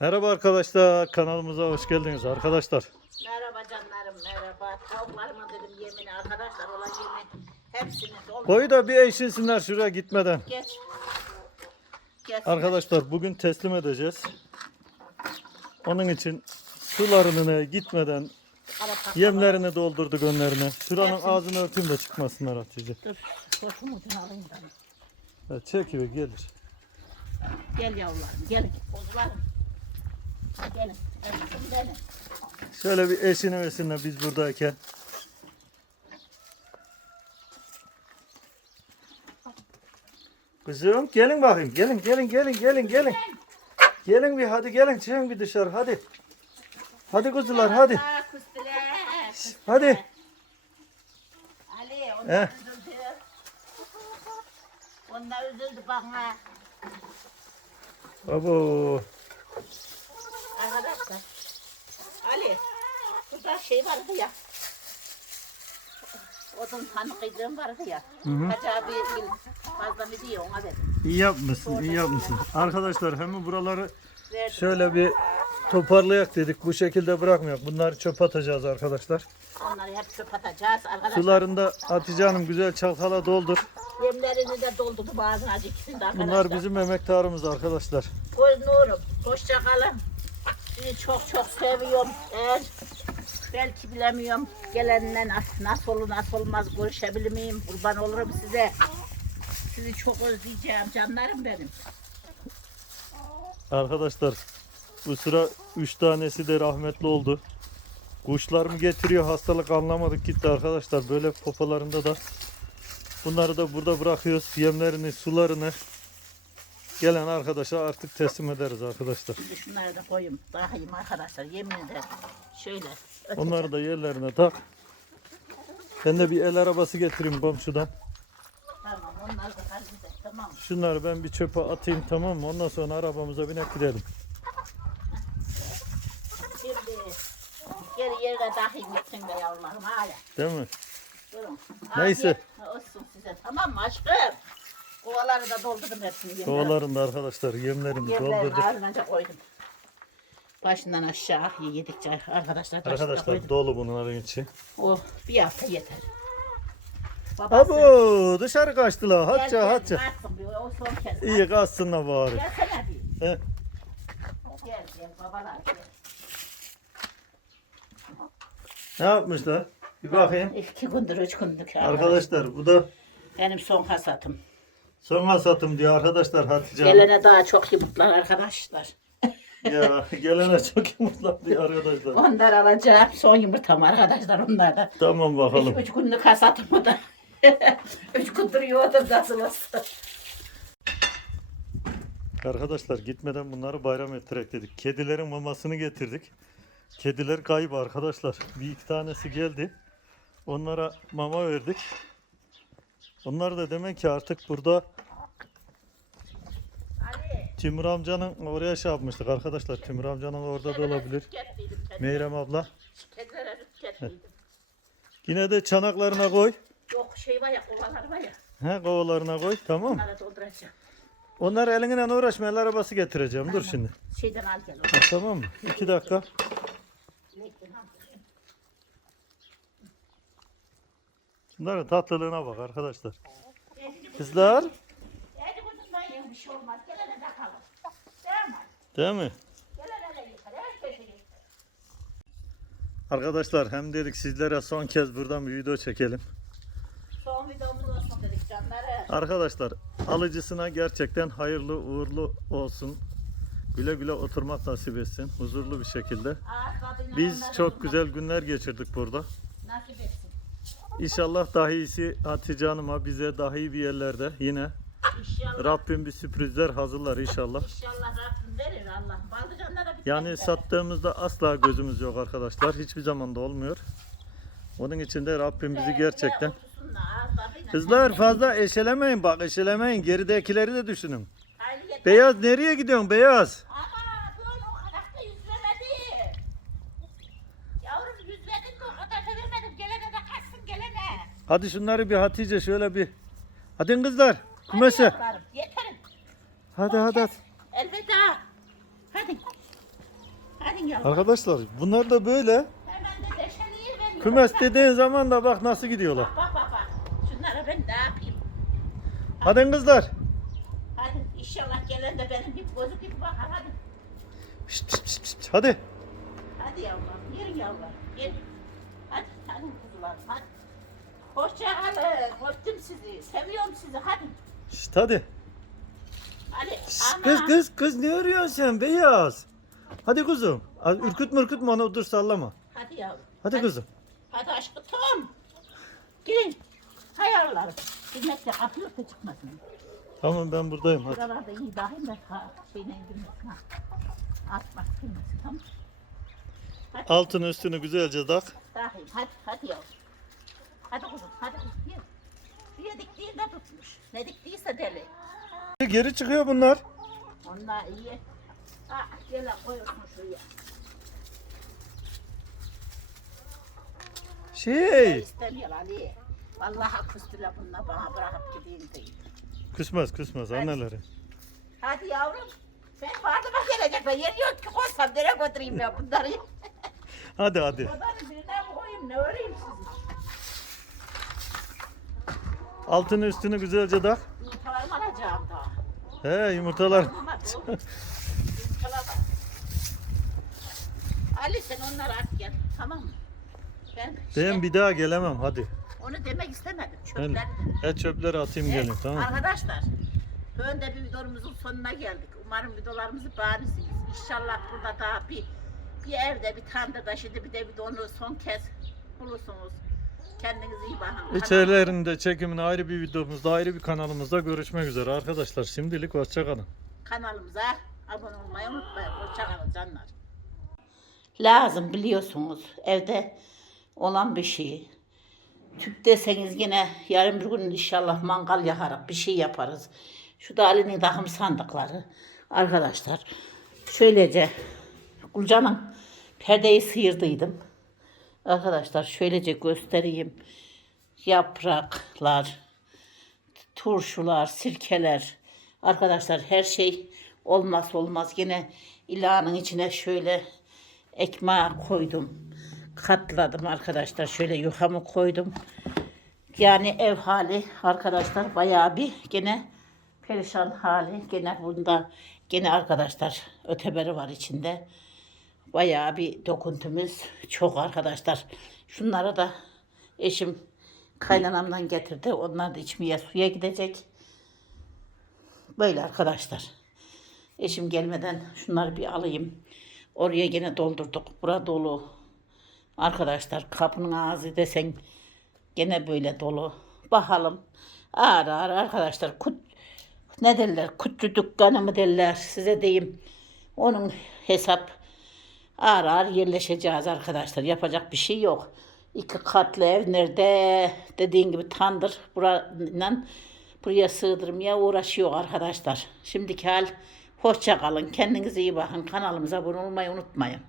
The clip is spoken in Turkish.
Merhaba arkadaşlar kanalımıza hoş geldiniz arkadaşlar. Merhaba canlarım merhaba. Tavuklarıma dedim yemini arkadaşlar olan yemin hepsini dolu. Koyu da bir eşinsinler şuraya gitmeden. Geç. Geç. Arkadaşlar bugün teslim edeceğiz. Onun için sularını gitmeden yemlerini doldurduk önlerine. Şuranın Hepsini- ağzını örteyim de çıkmasınlar Hatice. Dur. Koşum ucunu alayım ben. Evet, çekiyor gelir. Gel yavrularım gelin. Kuzularım. Benim. Şöyle bir eşini vesinler biz buradayken. Kızım gelin bakayım. Gelin gelin gelin gelin gelin. Gelin bir hadi gelin çıkın bir dışarı hadi. Hadi kuzular hadi. Hadi. Ali onlar üzüldü. Onlar üzüldü bakma. Abo. Arkadaşlar. Ali. Vardı ya. Odun tanıkıydığım vardı ya. Hı fazla mı diyor ona ver. İyi yapmışsın, iyi yapmışsın. Arkadaşlar hemen buraları Verdim. şöyle bir toparlayak dedik. Bu şekilde bırakmayak. Bunları çöp atacağız arkadaşlar. Onları hep çöp atacağız arkadaşlar. Sularında Hatice Hanım güzel çalkala doldur. Yemlerini de doldurdu bazı acı ikisini de arkadaşlar. Bunlar bizim emektarımız arkadaşlar. Göz nurum. Hoşça kalın. Sizi çok çok seviyorum. Eğer belki bilemiyorum gelenle nas- nasıl olur nasıl olmaz görüşebilir miyim? Kurban olurum size. Sizi çok özleyeceğim canlarım benim. Arkadaşlar bu sıra 3 tanesi de rahmetli oldu. Kuşlar mı getiriyor hastalık anlamadık gitti arkadaşlar. Böyle popalarında da bunları da burada bırakıyoruz. Yemlerini, sularını gelen arkadaşa artık teslim ederiz arkadaşlar. Şimdi şunları da koyayım. Dahayım arkadaşlar yemin ederim. Şöyle. öteceğim. Onları da yerlerine tak. Ben de bir el arabası getireyim komşudan. Tamam onlar da halledecek tamam. Şunları ben bir çöpe atayım tamam mı? Ondan sonra arabamıza binip gidelim. Şimdi geri yerine dahayım gitsin be yavrularım hala. Değil mi? Durun. Neyse. Afiyet olsun size tamam mı aşkım? Kovaları da doldurdum hepsini. yemler- Kovalarında arkadaşlar yemlerini Yerlerini doldurduk. ağzına koydum. Başından aşağı yedikçe arkadaşlar. başına Arkadaşlar koydum. dolu bunların içi. O bir hafta yeter. Babası. Abo dışarı kaçtılar. gel, Hatça gel, hatça. bir, O son kez. İyi kaçsınlar bari. Gelsene bir. He. Gel gel babalar gel. Ne yapmışlar? Bir bakayım. İki gündür üç gündür. Arkadaşlar bu da Benim son hasatım. Son hasatım diyor arkadaşlar Hatice Hanım. Gelene daha çok yumurtlar arkadaşlar. Ya gelene çok yumurtlar diyor arkadaşlar. Onlar alacağım. Son yumurtam arkadaşlar onlardan. Tamam Üç, bakalım. üç günlük hasatımı da. üç gündür yoğurdum nasıl olsa. Arkadaşlar gitmeden bunları bayram ettirek dedik. Kedilerin mamasını getirdik. Kediler kayıp arkadaşlar. Bir iki tanesi geldi. Onlara mama verdik. Onlar da demek ki artık burada. Timur amcanın oraya şey yapmıştık arkadaşlar. Timur amcanın orada da olabilir. Meyrem abla. Yine de çanaklarına koy. Yok şey var ya kovalar var ya. He kovalarına koy. Tamam. Onlara dolduracağım. Onlar elinle uğraşma. El arabası getireceğim. Dur şimdi. Şeyden al gel. Ha, tamam mı? İki dakika. Lekten al. Bunların tatlılığına bak arkadaşlar. Kızlar. Hadi kututmayın bir şey olmaz. Gelene de kalın. Değil mi? Arkadaşlar hem dedik sizlere son kez buradan bir video çekelim. Son videomuz olsun dedik canları. Arkadaşlar alıcısına gerçekten hayırlı uğurlu olsun. Güle güle oturmak nasip etsin. Huzurlu bir şekilde. Biz çok güzel günler geçirdik burada. Nasip etsin. İnşallah daha iyisi Hatice Hanım'a bize daha iyi bir yerlerde yine İnşallah. Rabbim bir sürprizler hazırlar inşallah. İnşallah Rabbim verir Allah. Baldıcanlara bir Yani sattığımızda asla gözümüz yok arkadaşlar. Hiçbir zaman da olmuyor. Onun için de Rabbim bizi gerçekten. Kızlar fazla eşelemeyin bak eşelemeyin. Geridekileri de düşünün. Beyaz nereye gidiyorsun beyaz? Ama böyle o kadar da yüz vermedi. Yavrum yüz verdin de o kadar da vermedim. Gelene de kaçsın gelene. Hadi şunları bir Hatice şöyle bir. Hadi kızlar Hadi kumese. Yeterim. Hadi hadi hadi. Elveda. Hadi. Hadi yavrum. Arkadaşlar bunlar da böyle. Hemen de. Kümes dediğin zaman da bak nasıl gidiyorlar. Bak bak bak. Şunlara ben ne yapayım? Hadi kızlar. Hadi inşallah gelen de benim gibi gözü gibi bakar hadi. Şşt, şşt, şşt, şşt. Hadi. Hadi yavrum, yürü yavrum, yürü. Hadi, hadi kuzular, hadi. Hoşça kalın, öptüm sizi, seviyorum sizi, hadi. Şşt, hadi. Hadi, Şşt, ana. kız kız kız ne arıyorsun sen beyaz? Hadi kuzum. Az Ürkütme ürkütme onu dur sallama. Hadi yavrum. Hadi kızım. Hadi aşkım. Girin. Hay Allah'ım. Bilmekle kapı yok da çıkmasın. Tamam ben buradayım hadi. Buralarda iyi dahil de şeyle girmesin ha. Atmak girmesin tamam. Hadi Altını üstünü güzelce tak. dahil, hadi, hadi yavrum. Hadi kuzum, hadi kuzum, yürü. Bir diktiğinde tutmuş. Ne diktiyse deli. Geri çıkıyor bunlar. Onlar iyi. Ah, gel koyuyorsun şuraya. Şey. İstemiyor Ali. Vallahi küstüler bunlar bana bırakıp gideyim değil. Küsmez küsmez anneleri. Hadi yavrum. Ben vardıma gelecekler. Yer yok ki koysam nereye götüreyim ben bunları? Hadi hadi. Bunları birine koyayım ne öreyim sizi? Altını üstünü güzelce tak. Yumurtalarımı alacağım daha. He yumurtalar. Var. Ali sen onları at gel. Tamam mı? Ben şey, Ben bir daha gelemem hadi. onu demek istemedim. Ben Çöpler. he çöpleri atayım gelin Evet, tamam. Arkadaşlar, böyle de bir videomuzun sonuna geldik. Umarım videolarımızı beğenirsiniz. İnşallah burada daha bir bir evde bir tane de şimdi bir de videonu son kez bulursunuz. Kendinize iyi bakın. İçerilerinde çekimini ayrı bir videomuzda ayrı bir kanalımızda görüşmek üzere arkadaşlar. Şimdilik hoşçakalın. Kanalımıza abone olmayı unutmayın. Hoşçakalın canlar. Lazım biliyorsunuz evde olan bir şey. Tüp deseniz yine yarın bir gün inşallah mangal yakarız, bir şey yaparız. Şu da Ali'nin takım sandıkları. Arkadaşlar şöylece Gülcan'ın perdeyi sıyırdıydım. Arkadaşlar şöylece göstereyim. Yapraklar, turşular, sirkeler. Arkadaşlar her şey olmaz olmaz. Yine ilağının içine şöyle ekmeği koydum. Katladım arkadaşlar. Şöyle yuhamı koydum. Yani ev hali arkadaşlar bayağı bir gene perişan hali. Gene bunda gene arkadaşlar öteberi var içinde. Bayağı bir dokuntumuz çok arkadaşlar. Şunları da eşim kaynanamdan getirdi. Onlar da içmeye suya gidecek. Böyle arkadaşlar. Eşim gelmeden şunları bir alayım. Oraya gene doldurduk. Bura dolu. Arkadaşlar kapının ağzı desen gene böyle dolu. Bakalım. Ağır ağır arkadaşlar. Kut, ne derler? Kutlu dükkanı mı derler size diyeyim. Onun hesap ağır ağır yerleşeceğiz arkadaşlar. Yapacak bir şey yok. İki katlı ev nerede? Dediğin gibi tandır. Buradan buraya sığdırmaya uğraşıyor arkadaşlar. Şimdiki hal hoşça kalın. Kendinize iyi bakın. Kanalımıza abone olmayı unutmayın.